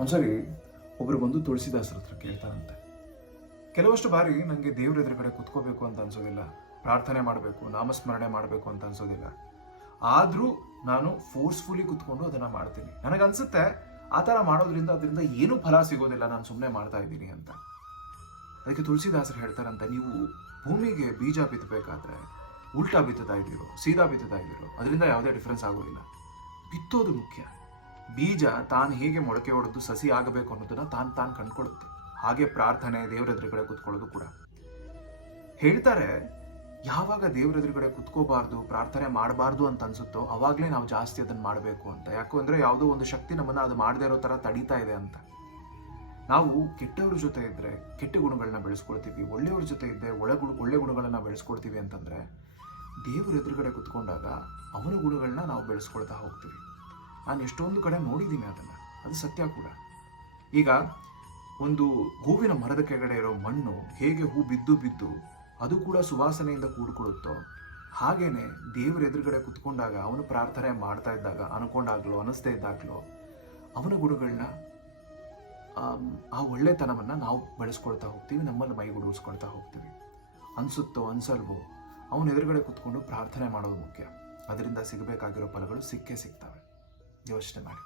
ಒಂದ್ಸರಿ ಒಬ್ರು ಬಂದು ತುಳಸಿದಾಸರ ಹತ್ರ ಕೇಳ್ತಾರಂತೆ. ಕೆಲವಷ್ಟು ಬಾರಿ ನನಗೆ ದೇವ್ರ ಎದುರುಗಡೆ ಕುತ್ಕೋಬೇಕು ಅಂತ ಅನ್ಸೋದಿಲ್ಲ, ಪ್ರಾರ್ಥನೆ ಮಾಡಬೇಕು, ನಾಮಸ್ಮರಣೆ ಮಾಡಬೇಕು ಅಂತ ಅನ್ಸೋದಿಲ್ಲ. ಆದರೂ ನಾನು ಫೋರ್ಸ್ಫುಲಿ ಕುತ್ಕೊಂಡು ಅದನ್ನ ಮಾಡ್ತೀನಿ. ನನಗನ್ಸುತ್ತೆ ಆ ಥರ ಮಾಡೋದ್ರಿಂದ ಅದರಿಂದ ಏನೂ ಫಲ ಸಿಗೋದಿಲ್ಲ, ನಾನು ಸುಮ್ಮನೆ ಮಾಡ್ತಾ ಇದ್ದೀನಿ ಅಂತ. ಅದಕ್ಕೆ ತುಳಸಿದಾಸರು ಹೇಳ್ತಾರಂತೆ, ನೀವು ಭೂಮಿಗೆ ಬೀಜ ಬಿತ್ತಬೇಕಾದ್ರೆ ಉಲ್ಟಾ ಬಿತ್ತುತ್ತಾ ಇದ್ದೀರೋ, ಸೀದಾ ಬಿತ್ತುತ್ತಾ ಇದ್ದೀರೋ, ಅದರಿಂದ ಯಾವುದೇ ಡಿಫ್ರೆನ್ಸ್ ಆಗೋದಿಲ್ಲ. ಬಿತ್ತೋದು ಮುಖ್ಯ. ಬೀಜ ತಾನು ಹೇಗೆ ಮೊಳಕೆ ಹೊಡೆದು ಸಸಿ ಆಗಬೇಕು ಅನ್ನೋದನ್ನ ತಾನು ಕಂಡ್ಕೊಳ್ಳುತ್ತೆ. ಹಾಗೆ ಪ್ರಾರ್ಥನೆ, ದೇವರ ಎದುರುಗಡೆ ಕುತ್ಕೊಳ್ಳೋದು ಕೂಡ. ಹೇಳ್ತಾರೆ, ಯಾವಾಗ ದೇವರ ಎದುರುಗಡೆ ಕುತ್ಕೋಬಾರ್ದು, ಪ್ರಾರ್ಥನೆ ಮಾಡಬಾರ್ದು ಅಂತ ಅನ್ಸುತ್ತೋ ಅವಾಗಲೇ ನಾವು ಜಾಸ್ತಿ ಅದನ್ನ ಮಾಡಬೇಕು ಅಂತ. ಯಾಕಂದ್ರೆ ಯಾವುದೋ ಒಂದು ಶಕ್ತಿ ನಮ್ಮನ್ನ ಅದು ಮಾಡದೇ ಇರೋ ತರ ತಡೀತಾ ಇದೆ ಅಂತ. ನಾವು ಕೆಟ್ಟವ್ರ ಜೊತೆ ಇದ್ರೆ ಕೆಟ್ಟ ಗುಣಗಳನ್ನ ಬೆಳೆಸ್ಕೊಳ್ತೀವಿ, ಒಳ್ಳೆಯವ್ರ ಜೊತೆ ಇದ್ದರೆ ಒಳ್ಳೆ ಗುಣಗಳನ್ನ ಬೆಳೆಸ್ಕೊಳ್ತೀವಿ ಅಂತಂದ್ರೆ ದೇವರ ಎದುರುಗಡೆ ಕುತ್ಕೊಂಡಾಗ ಅವನ ಗುಣಗಳನ್ನ ನಾವು ಬೆಳೆಸ್ಕೊಳ್ತಾ ಹೋಗ್ತೀವಿ. ನಾನು ಎಷ್ಟೊಂದು ಕಡೆ ನೋಡಿದ್ದೀನಿ ಅದನ್ನ, ಅದು ಸತ್ಯ ಕೂಡ. ಈಗ ಒಂದು ಹೂವಿನ ಮರದ ಕೆಳಗಡೆ ಇರೋ ಮಣ್ಣು ಹೇಗೆ ಹೂ ಬಿದ್ದು ಬಿದ್ದು ಅದು ಕೂಡ ಸುವಾಸನೆಯಿಂದ ಕೂಡ್ಕೊಳ್ಳುತ್ತೋ, ಹಾಗೇನೆ ದೇವರ ಎದುರುಗಡೆ ಕುತ್ಕೊಂಡಾಗ ಅವನು ಪ್ರಾರ್ಥನೆ ಮಾಡ್ತಾ ಇದ್ದಾಗ ಅನ್ಕೊಂಡಾಗ್ಲೋ ಅನಿಸ್ತಾ ಇದ್ದಾಗ್ಲೋ ಅವನ ಗುಣಗಳನ್ನ, ಆ ಒಳ್ಳೆತನವನ್ನ ನಾವು ಬೆಳೆಸ್ಕೊಳ್ತಾ ಹೋಗ್ತೀವಿ, ನಮ್ಮಲ್ಲಿ ಮೈಗೂಡಿಸ್ಕೊಳ್ತಾ ಹೋಗ್ತೀವಿ. ಅನ್ಸುತ್ತೋ ಅನ್ಸಲ್ವೋ ಅವನ ಎದುರುಗಡೆ ಕುತ್ಕೊಂಡು ಪ್ರಾರ್ಥನೆ ಮಾಡೋದು ಮುಖ್ಯ. ಅದರಿಂದ ಸಿಗಬೇಕಾಗಿರೋ ಫಲಗಳು ಸಿಕ್ಕೇ ಸಿಗ್ತವೆ. ಯೋಚನೆ ಮಾಡಿ.